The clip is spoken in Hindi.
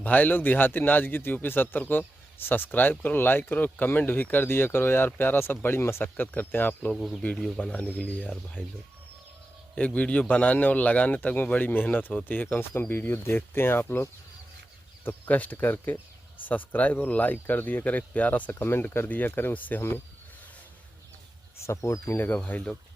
भाई लोग देहाती नाच गीत यूपी 70 को सब्सक्राइब करो, लाइक करो, कमेंट भी कर दिया करो यार। प्यारा सा बड़ी मशक्क़त करते हैं आप लोगों को वीडियो बनाने के लिए यार। भाई लोग एक वीडियो बनाने और लगाने तक में बड़ी मेहनत होती है। कम से कम वीडियो देखते हैं आप लोग तो कष्ट करके सब्सक्राइब और लाइक कर दिया करें, प्यारा सा कमेंट कर दिया करें, उससे हमें सपोर्ट मिलेगा भाई लोग।